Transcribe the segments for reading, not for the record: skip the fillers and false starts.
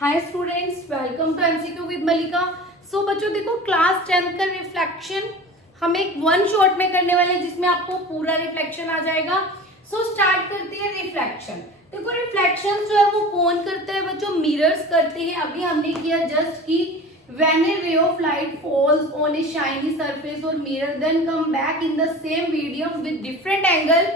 Hi students, welcome to MCQ with Malika. So बच्चों देखो, class 10th का रिफ्लेक्शन हम एक वन शॉट में करने वाले हैं जिसमें आपको पूरा रिफ्लेक्शन आ जाएगा। सो स्टार्ट करते हैं रिफ्लेक्शन। देखो रिफ्लेक्शन जो है वो कौन करता है बच्चों? मिरर्स करते हैं। अभी हमने किया जस्ट कि when a ray of light falls on a shiny surface or mirror then come back in the same medium with different angle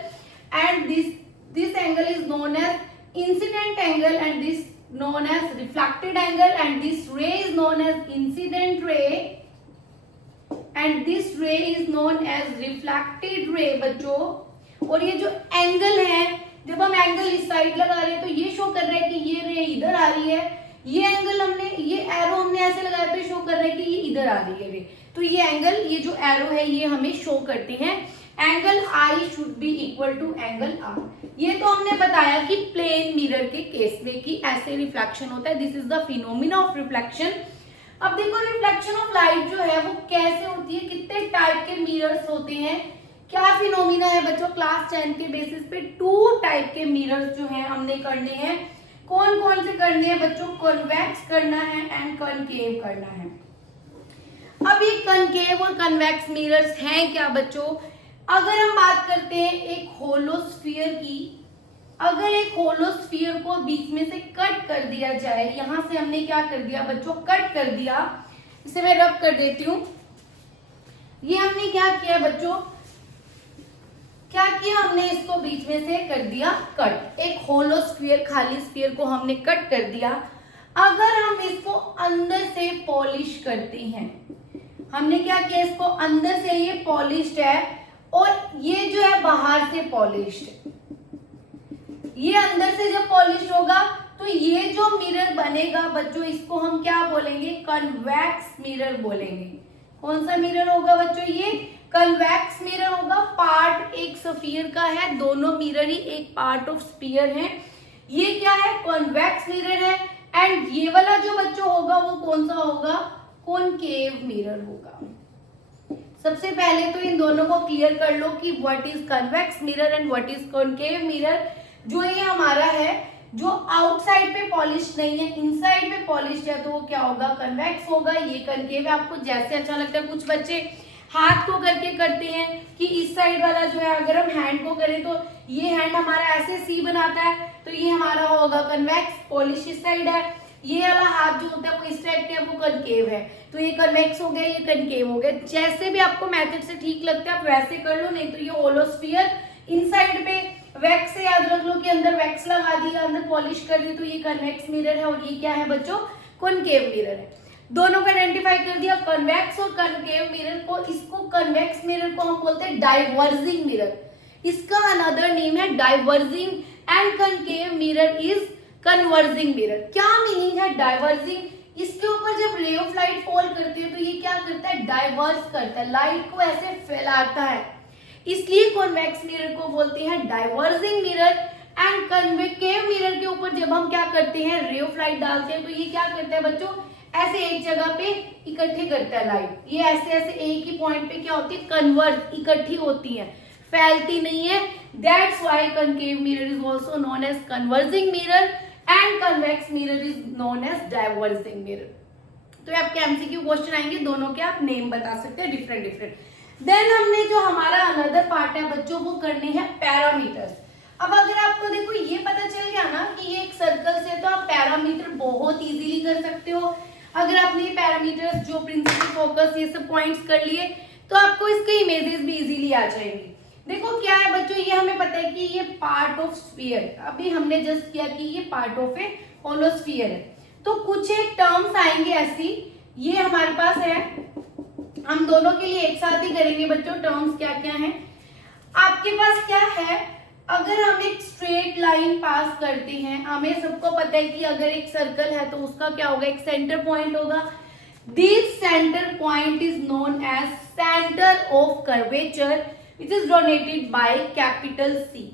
and this angle is known as incident angle and this known as reflected angle and this ray is known as incident ray and this ray is known as reflected ray बच्चों। और ये जो angle है, जब हम angle इस side लगा रहे हैं तो ये शो कर रहा है कि ये रे इधर आ रही है। ये एंगल हमने, ये एरो हमने ऐसे लगाया तो शो कर रहा है कि ये इधर आ रही है रे। तो ये एंगल, ये जो एरो है ये हमें शो करते हैं। Angle i should be equal to angle r. ये तो हमने बताया कि प्लेन मिरर के केस में कि ऐसे रिफ्लेक्शन होता है। This is the phenomena of reflection. अब देखो रिफ्लेक्शन ऑफ लाइट जो है वो कैसे होती है, कितने टाइप के मिरर्स होते हैं, क्या फिनोमिना है बच्चों। क्लास 10 के बेसिस पे 2 टाइप के मिरर्स जो है हमने करने हैं। कौन कौन से करने हैं बच्चों? कॉन्वेक्स करना है एंड कॉनकेव करना है। अब ये कॉनकेव और कन्वेक्स मिरर्स हैं क्या बच्चों? अगर हम बात करते हैं एक होलो स्फीयर की, अगर एक होलो स्फीयर को बीच में से कट कर दिया जाए, यहां से हमने क्या कर दिया बच्चों? कट कर दिया। इसे मैं रब कर देती हूं। ये हमने क्या किया बच्चों? क्या किया हमने? इसको बीच में से कर दिया कट। एक होलो स्फीयर, खाली स्फीयर को हमने कट कर दिया। अगर हम इसको अंदर से पॉलिश करते हैं, हमने क्या किया? इसको अंदर से ये पॉलिश्ड है और ये जो है बाहर से पॉलिश्ड। ये अंदर से जब पॉलिश होगा तो ये जो मिरर बनेगा बच्चों, इसको हम क्या बोलेंगे? कन्वेक्स मिरर बोलेंगे। कौन सा मिरर होगा बच्चों? ये कन्वेक्स मिरर होगा। पार्ट एक स्फीयर का है, दोनों मिरर ही एक पार्ट ऑफ स्फीयर है। ये क्या है? कॉन्वेक्स मिरर है। एंड ये वाला जो बच्चों होगा वो कौन सा होगा? कॉनकेव मिरर होगा। सबसे पहले तो इन दोनों को क्लियर कर लो कि what is convex mirror and what is concave mirror. जो ये हमारा है, जो आउटसाइड पे पॉलिश नहीं है, इनसाइड पे पॉलिश है, तो वो क्या होगा? कन्वेक्स होगा। ये कनकेव है। आपको जैसे अच्छा लगता है, कुछ बच्चे हाथ को करके करते हैं कि इस साइड वाला जो है, अगर हम हैंड को करें तो ये हैंड हमारा ऐसे सी बनाता है, तो ये हमारा होगा कन्वेक्स। पॉलिश इस साइड है। ये वाला हाथ जो होता है वो इस टाइप के, वो कनकेव है। तो ये कन्वेक्स हो गया, ये कनकेव हो गया। जैसे भी आपको मेथड से ठीक लगता है आप वैसे कर लो। नहीं तो ये होलो स्फीयर, इनसाइड पे वैक्स से याद रख लो कि अंदर वैक्स लगा दिया, अंदर पॉलिश कर दी, तो ये कन्वेक्स मिरर है। और ये क्या है बच्चों? कॉनकेव मिरर है। दोनों को आइडेंटिफाई कर दिया, कन्वेक्स और कनकेव मिरर को। इसको कन्वेक्स मिरर को हम बोलते हैं डाइवर्जिंग मिरर। इसका अनदर नेम है diverging and concave mirror is converging mirror. क्या मीनिंग है डाइवर्जिंग? इसके ऊपर जब रे ऑफ लाइट फॉल करती है तो ये क्या करता है? डाइवर्स करता है, लाइट को ऐसे फैलाता है। इसलिए कॉन्वेक्स मिरर को बोलते हैं diverging mirror. And concave mirror के ऊपर जब हम क्या करते हैं? रे ऑफ लाइट डालते हैं, तो ये क्या करता है बच्चों? ऐसे एक जगह पे इकट्ठे करता है लाइट। ये ऐसे ऐसे एक ही पॉइंट पे क्या होती है? कन्वर्ज, इकट्ठी होती है, फैलती नहीं है। That's why concave mirror is also known as converging mirror and convex mirror is known as diverging mirror. तो आपके एमसीक्यू क्वेश्चन आएंगे, दोनों के आप नेम बता सकते हैं डिफरेंट डिफरेंट। देन हमने जो हमारा अनदर पार्ट है बच्चों, वो करने हैं पैरामीटर्स। अब अगर आपको देखो ये पता चल गया ना कि ये एक सर्कल से, तो आप पैरामीटर बहुत इजीली कर सकते हो। अगर आपने पैरामीटर्स जो प्रिंसिपल, फोकस, ये सब पॉइंट्स कर लिए तो आपको इसके इमेजेस भी इजीली आ जाएंगी। देखो क्या है बच्चों, ये हमें पता है कि ये पार्ट ऑफ स्फीयर, अभी हमने जस्ट किया कि ये part of a hollow sphere है। तो कुछ एक टर्म्स आएंगे ऐसी, ये हमारे पास है। हम दोनों के लिए एक साथ ही करेंगे बच्चों। टर्म्स क्या क्या हैं आपके पास? क्या है? अगर हम एक स्ट्रेट लाइन पास करते हैं, हमें सबको पता है कि अगर एक सर्कल है तो उसका क्या होगा? एक सेंटर पॉइंट होगा। This centre point is known as centre of curvature which is donated by capital C.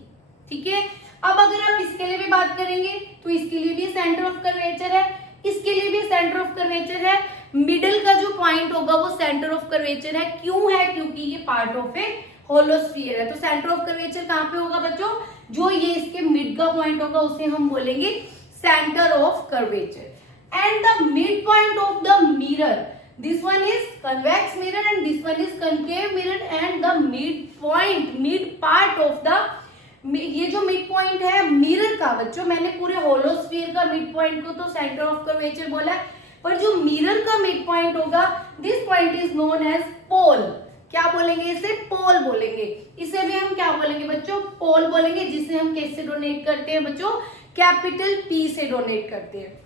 ठीक है। अब अगर आप इसके लिए भी बात करेंगे तो इसके लिए भी सेंटर ऑफ कर्वेचर है, इसके लिए भी सेंटर ऑफ कर्वेचर है। मिडिल का जो पॉइंट होगा वो सेंटर ऑफ कर्वेचर है। क्यों है? क्योंकि ये part of a hollow sphere है। तो सेंटर ऑफ कर्वेचर कहां पे होगा बच्चों? जो ये इसके मिड का पॉइंट होगा उसे हम बोलेंगे centre of curvature. and the midpoint of the mirror. This one is convex mirror and this one is concave mirror and the midpoint, mid part of the, ये जो मिड पॉइंट है mirror का बच्चों, मैंने पूरे होलोस्फीयर का मिड पॉइंट को तो सेंटर ऑफ कर्वेचर बोला है, पर जो मिरर का मिड पॉइंट होगा, this point is known as pole. क्या बोलेंगे इसे? पोल बोलेंगे. इसे भी हम क्या बोलेंगे बच्चों? पोल बोलेंगे, जिसे हम किससे डोनेट करते हैं बच्चों? कैपिटल पी से डोनेट करते हैं.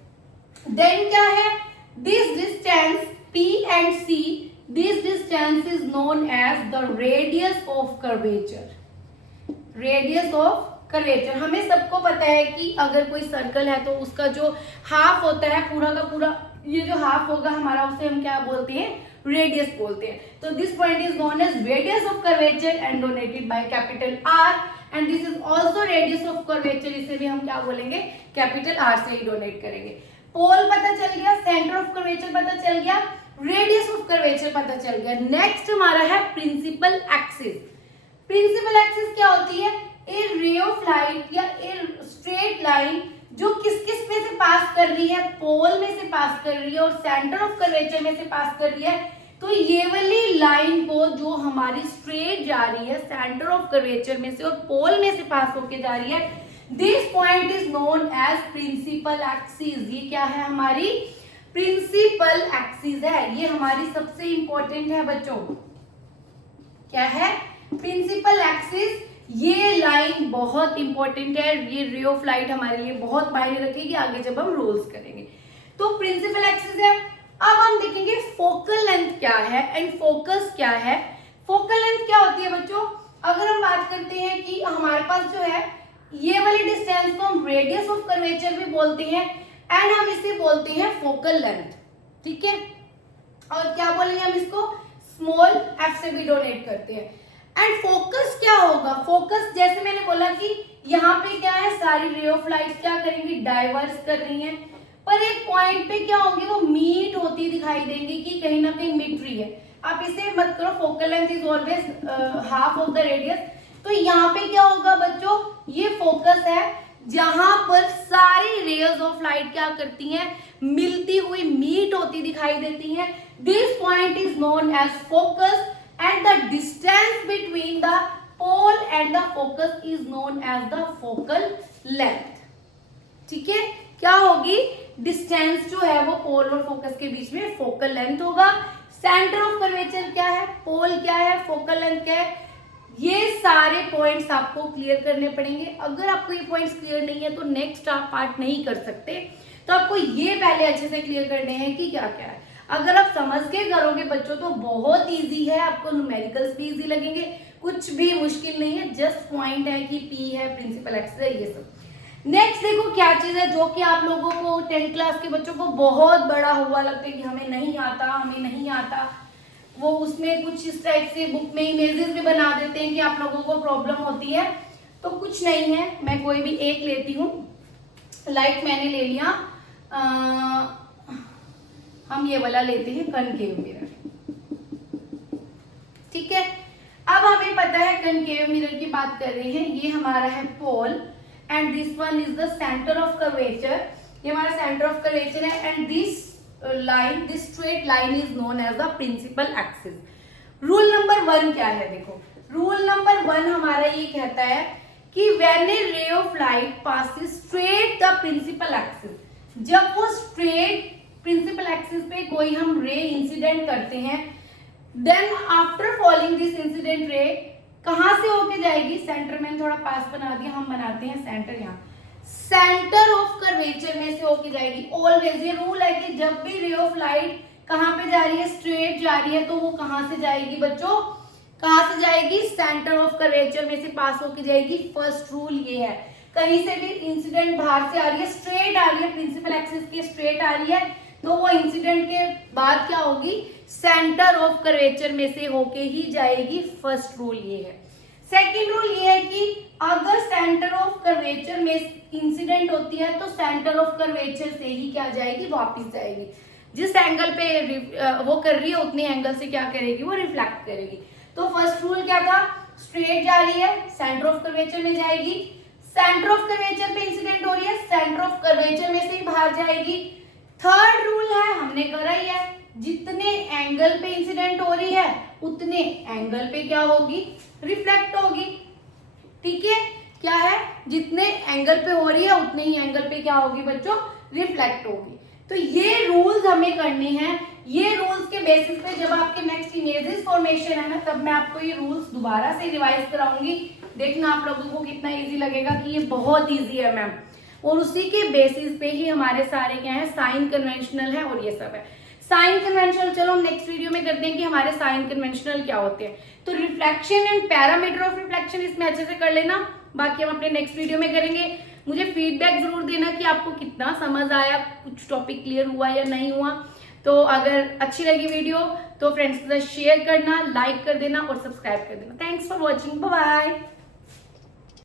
देन क्या है? This distance P and C, this distance is known as the radius of curvature. Radius of curvature, हमें सबको पता है कि अगर कोई सर्कल है तो उसका जो हाफ होता है, पूरा का पूरा ये जो हाफ होगा हमारा, उसे हम क्या बोलते हैं? रेडियस बोलते हैं. तो this point is known as radius of curvature and donated by capital R, and this is also radius of curvature. इसे भी हम क्या बोलेंगे? कैपिटल आर से ही डोनेट करेंगे. पोल पता चल गया, सेंटर ऑफ कर्वेचर पता चल गया, रेडियस ऑफ कर्वेचर पता चल गया. नेक्स्ट हमारा है प्रिंसिपल एक्सिस. प्रिंसिपल एक्सिस क्या होती है? ए रे ऑफ लाइट या ए स्ट्रेट लाइन जो किस किस में से पास कर रही है? पोल में से पास कर रही है और सेंटर ऑफ कर्वेचर में से पास कर रही है. तो ये वाली लाइन को जो हमारी स्ट्रेट जा रही है सेंटर ऑफ कर्वेचर में से और पोल में से पास होके जा रही है, this point is known as principal axis. ये क्या है? हमारी प्रिंसिपल एक्सिस है. ये हमारी सबसे इंपॉर्टेंट है बच्चों. क्या है? Principal axis. ये लाइन बहुत इंपॉर्टेंट है. ये रे ऑफ लाइट हमारे लिए बहुत मायने रखेगी आगे जब हम रूल्स करेंगे. तो प्रिंसिपल एक्सिस है. अब हम देखेंगे फोकल लेंथ क्या है एंड फोकस क्या है. फोकल लेंथ क्या होती है बच्चों? अगर हम बात करते हैं कि हमारे पास जो है ये वाली डिस्टेंस को हम रेडियस ऑफ कर्वेचर भी बोलते हैं एंड हम इसे बोलते हैं फोकल लेंथ. ठीक है, और क्या बोलेंगे हम इसको? स्मॉल एफ से भी डोनेट करते हैं. एंड फोकस क्या होगा? फोकस जैसे मैंने बोला कि यहाँ पे क्या है, सारी रे ऑफ लाइट क्या करेंगी? डाइवर्स कर रही हैं, पर एक पॉइंट पे क्या होंगी? वो मीट होती दिखाई देंगी कि कहीं ना कहीं मिट रही है. आप इसे मत करो, focal length is always half of the radius. तो यहाँ पे क्या होगा बच्चों? ये फोकस है जहां पर सारी रेज ऑफ लाइट क्या करती हैं? मिलती हुई मीट होती दिखाई देती हैं. This point is known as focus and the distance between the pole and the focus is known as the focal length. ठीक है, क्या होगी? डिस्टेंस जो है वो पोल और फोकस के बीच में फोकल लेंथ होगा. सेंटर ऑफ कर्वेचर क्या है? पोल क्या है? फोकल लेंथ क्या है? ये सारे पॉइंट्स आपको क्लियर करने पड़ेंगे. अगर आपको ये पॉइंट्स क्लियर नहीं है तो नेक्स्ट आप पार्ट नहीं कर सकते. तो आपको ये पहले अच्छे से क्लियर करने हैं कि क्या क्या है. अगर आप समझ के करोगे बच्चों तो बहुत इजी है. आपको न्यूमेरिकल्स भी इजी लगेंगे, कुछ भी मुश्किल नहीं है. जस्ट पॉइंट है कि पी है, प्रिंसिपल एक्सिस है, ये सब. नेक्स्ट देखो क्या चीज है जो कि आप लोगों को 10th क्लास के बच्चों को बहुत बड़ा हुआ लगता है कि हमें नहीं आता, हमें नहीं आता. वो उसमें कुछ इस टाइप से बुक में इमेजेस भी बना देते हैं कि आप लोगों को प्रॉब्लम होती है. तो कुछ नहीं है, मैं कोई भी एक लेती हूँ. लाइक मैंने ले लिया, हम ये वाला लेते हैं कनकेव मिरर. ठीक है, अब हमें पता है कनकेव मिरर की बात कर रहे हैं. ये हमारा है pole and this one is the centre of curvature. ये हमारा सेंटर ऑफ कर्वेचर है and this line, this straight line is known as the principal axis. Rule number 1 क्या है? देखो, रूल नंबर 1 हमारा ये कहता है कि when a ray of light passes straight the principal axis, जब वो स्ट्रेट प्रिंसिपल एक्सिस पे कोई हम रे इंसिडेंट करते हैं, then after falling this incident ray कहां से होके जाएगी? सेंटर में थोड़ा पास बना दिया, हम बनाते हैं सेंटर. यहाँ सेंटर ऑफ कर्वेचर में से होके जाएगी ऑलवेज. ये रूल है कि जब भी रे ऑफ लाइट कहां पे जा रही है? स्ट्रेट जा रही है, तो वो कहां से जाएगी बच्चों? कहां से जाएगी? सेंटर ऑफ कर्वेचर में से पास होके जाएगी. फर्स्ट रूल ये है. कहीं से भी इंसिडेंट बाहर से आ रही है, स्ट्रेट आ रही है, प्रिंसिपल एक्सिस की स्ट्रेट आ रही है, तो वो इंसिडेंट के बाद क्या होगी? सेंटर ऑफ कर्वेचर में से होके ही जाएगी. फर्स्ट रूल ये है. सेकंड रूल ये है कि अगर सेंटर ऑफ कर्वेचर में इंसिडेंट होती है तो सेंटर ऑफ कर्वेचर से ही क्या जाएगी? वापस जाएगी. जिस एंगल पे वो कर रही है उतने एंगल से क्या करेगी? वो रिफ्लेक्ट करेगी. तो फर्स्ट रूल क्या था? स्ट्रेट जा रही है, सेंटर ऑफ कर्वेचर में जाएगी. सेंटर ऑफ कर्वेचर पे इंसिडेंट हो रही है, सेंटर ऑफ कर्वेचर में से ही बाहर जाएगी. थर्ड रूल है, हमने करा ही है, जितने एंगल पे इंसिडेंट हो रही है उतने एंगल पे क्या होगी, रिफ्लेक्ट होगी। ठीक है, क्या है, जितने एंगल पे हो रही है उतने ही एंगल पे क्या होगी बच्चों, रिफ्लेक्ट होगी। तो ये रूल्स हमें करनी है। ये रूल्स के बेसिस पे जब आपके नेक्स्ट इमेजेस फॉर्मेशन है ना, तब मैं आपको ये रूल्स दोबारा से रिवाइज कराऊंगी। देखना आप लोगों को कितना इजी लगेगा कि ये बहुत इजी है मैम, और उसी के बेसिस पे ही हमारे सारे क्या है, साइन कन्वेंशनल है और ये सब है। साइन कन्वेंशनल चलो हम नेक्स्ट वीडियो में करते हैं कि हमारे साइन कन्वेंशनल क्या होते हैं। तो reflection and parameter of reflection इसमें अच्छे से कर लेना, बाकी हम अपने नेक्स्ट वीडियो में करेंगे। मुझे फीडबैक जरूर देना कि आपको कितना समझ आया, कुछ टॉपिक क्लियर हुआ या नहीं हुआ। तो अगर अच्छी लगी वीडियो तो फ्रेंड्स के साथ शेयर करना, लाइक कर देना और सब्सक्राइब कर देना। Thanks for watching, bye bye.